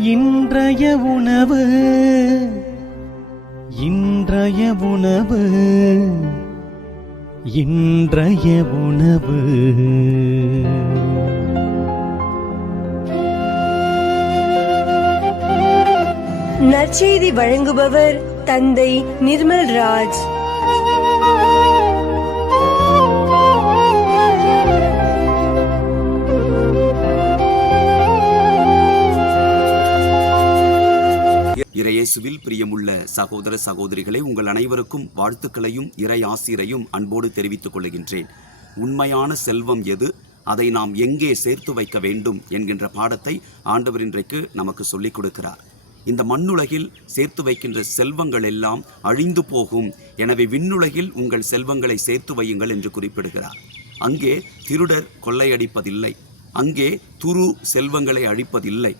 இன்றைய உணவு இன்றைய உணவு இன்றைய உணவு. நற்செய்தி வழங்குபவர் தந்தை நிர்மல் ராஜ். இறையேசுவில் பிரியமுள்ள சகோதர சகோதரிகளை, உங்கள் அனைவருக்கும் வாழ்த்துக்களையும் இறை ஆசிரையும் அன்போடு தெரிவித்துக் கொள்கின்றேன். உண்மையான செல்வம் எது, அதை நாம் எங்கே சேர்த்து வைக்க வேண்டும் என்கின்ற பாடத்தை ஆண்டவர் இன்றைக்கு நமக்கு சொல்லிக் கொடுக்கிறார். இந்த மண்ணுலகில் சேர்த்து வைக்கின்ற செல்வங்கள் எல்லாம் அழிந்து போகும், எனவே விண்ணுலகில் உங்கள் செல்வங்களை சேர்த்து வையுங்கள் என்று குறிப்பிடுகிறார். அங்கே திருடர் கொள்ளையடிப்பதில்லை, அங்கே துரு செல்வங்களை அழிப்பதில்லை.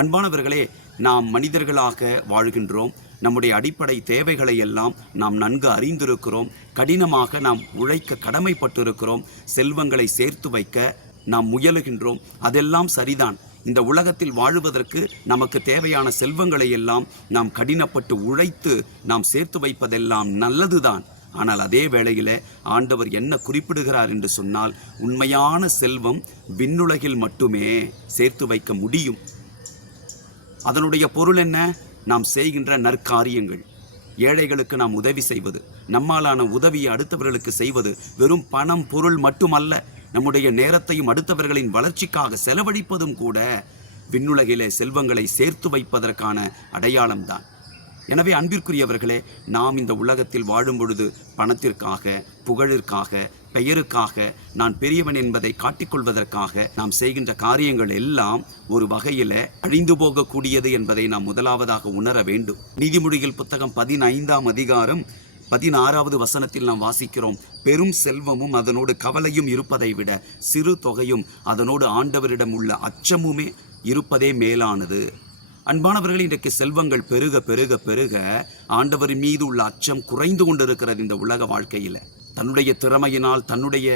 அன்பானவர்களே, நாம் மனிதர்களாக வாழ்கின்றோம். நம்முடைய அடிப்படை தேவைகளை எல்லாம் நாம் நன்கு அறிந்திருக்கிறோம். கடினமாக நாம் உழைக்க கடமைப்பட்டிருக்கிறோம். செல்வங்களை சேர்த்து வைக்க நாம் முயலுகின்றோம். அதெல்லாம் சரிதான். இந்த உலகத்தில் வாழுவதற்கு நமக்கு தேவையான செல்வங்களை எல்லாம் நாம் கடினப்பட்டு உழைத்து நாம் சேர்த்து வைப்பதெல்லாம் நல்லதுதான். ஆனால் அதே வேளையில் ஆண்டவர் என்ன குறிப்பிடுகிறார் என்று சொன்னால், உண்மையான செல்வம் விண்ணுலகில் மட்டுமே சேர்த்து வைக்க முடியும். அதனுடைய பொருள் என்ன? நாம் செய்கின்ற நற்காரியங்கள், ஏழைகளுக்கு நாம் உதவி செய்வது, நம்மாலான உதவியை அடுத்தவர்களுக்கு செய்வது, வெறும் பணம் பொருள் மட்டுமல்ல, நம்முடைய நேரத்தையும் அடுத்தவர்களின் வளர்ச்சிக்காக செலவழிப்பதும் கூட விண்ணுலகிலே செல்வங்களை சேர்த்து வைப்பதற்கான அடையாளம்தான். எனவே அன்பிற்குரியவர்களே, நாம் இந்த உலகத்தில் வாழும் பொழுது பணத்திற்காக, புகழிற்காக, பெயருக்காக, நான் பெரியவன் என்பதை காட்டிக்கொள்வதற்காக நாம் செய்கின்ற காரியங்கள் எல்லாம் ஒரு வகையில் அழிந்து போகக்கூடியது என்பதை நாம் முதலாவதாக உணர வேண்டும். நீதிமொழிகள் புத்தகம் 15ஆம் அதிகாரம் 16வது வசனத்தில் நாம் வாசிக்கிறோம், பெரும் செல்வமும் அதனோடு கவலையும் இருப்பதை விட சிறு தொகையும் அதனோடு ஆண்டவரிடம் உள்ள அச்சமுமே இருப்பதே மேலானது. அன்பானவர்கள், இன்றைக்கு செல்வங்கள் பெருக பெருக பெருக ஆண்டவரின் மீது உள்ள அச்சம் குறைந்து கொண்டிருக்கிறது. இந்த உலக வாழ்க்கையில் தன்னுடைய திறமையினால், தன்னுடைய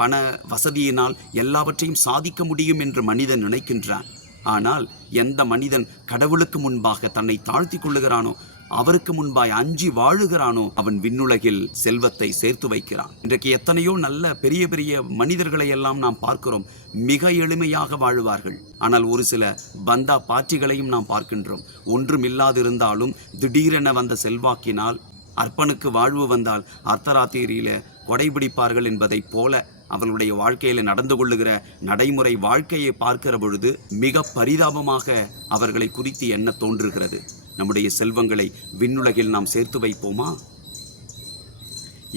பண வசதியினால் எல்லாவற்றையும் சாதிக்க முடியும் என்று மனிதன் நினைக்கின்றான். ஆனால் எந்த மனிதன் கடவுளுக்கு முன்பாக தன்னை தாழ்த்தி கொள்ளுகிறானோ, அவருக்கு முன்பாய் அஞ்சி வாழுகிறானோ, அவன் விண்ணுலகில் செல்வத்தை சேர்த்து வைக்கிறான். இன்றைக்கு எத்தனையோ நல்ல பெரிய பெரிய மனிதர்களை எல்லாம் நாம் பார்க்கிறோம். மிக எளிமையாக வாழுவார்கள். ஆனால் ஒரு சில பந்தா பாட்டிகளையும் நாம் பார்க்கின்றோம். ஒன்றுமில்லாதிருந்தாலும் திடீரென வந்த செல்வாக்கினால், அர்ப்பனுக்கு வாழ்வு வந்தால் அர்த்தராத்திரியில கொடைபிடிப்பார்கள் என்பதை போல அவர்களுடைய வாழ்க்கையில் நடந்து கொள்ளுகிற நடைமுறை வாழ்க்கையை பார்க்கிற பொழுது மிக பரிதாபமாக அவர்களை குறித்து என்ன தோன்றுகிறது? நம்முடைய செல்வங்களை விண்ணுலகில் நாம் சேர்த்து வைப்போமா?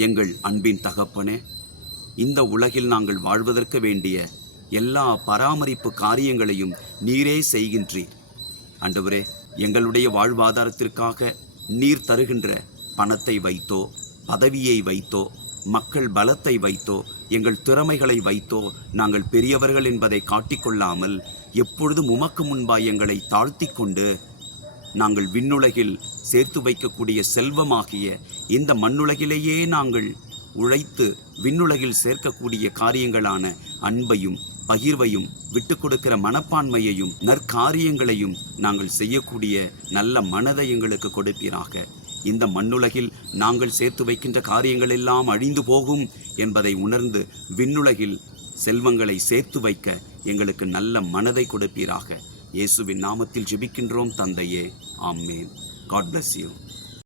எங்கள் அன்பின் தகப்பனே, இந்த உலகில் நாங்கள் வாழ்வதற்கு வேண்டிய எல்லா பராமரிப்பு காரியங்களையும் நீரே செய்கின்றீர். ஆண்டவரே, எங்களுடைய வாழ்வாதாரத்திற்காக நீர் தருகின்ற பணத்தை வைத்தோ, பதவியை வைத்தோ, மக்கள் பலத்தை வைத்தோ, எங்கள் திறமைகளை வைத்தோ நாங்கள் பெரியவர்கள் என்பதை காட்டிக்கொள்ளாமல் எப்பொழுதும் உமக்கு முன்பாய் எங்களை தாழ்த்தி கொண்டு நாங்கள் விண்ணுலகில் சேர்த்து வைக்கக்கூடிய செல்வமாகிய இந்த மண்ணுலகிலேயே நாங்கள் உழைத்து விண்ணுலகில் சேர்க்கக்கூடிய காரியங்களான அன்பையும் பகிர்வையும் விட்டு கொடுக்கிற மனப்பான்மையையும் நற்காரியங்களையும் நாங்கள் செய்யக்கூடிய நல்ல மனதை எங்களுக்கு கொடுப்பீராக. இந்த மண்ணுலகில் நாங்கள் சேர்த்து வைக்கின்ற காரியங்கள் எல்லாம் அழிந்து போகும் என்பதை உணர்ந்து விண்ணுலகில் செல்வங்களை சேர்த்து வைக்க எங்களுக்கு நல்ல மனதை கொடுப்பீராக. இயேசுவின் நாமத்தில் ஜெபிக்கின்றோம் தந்தையே, ஆமென். God bless you.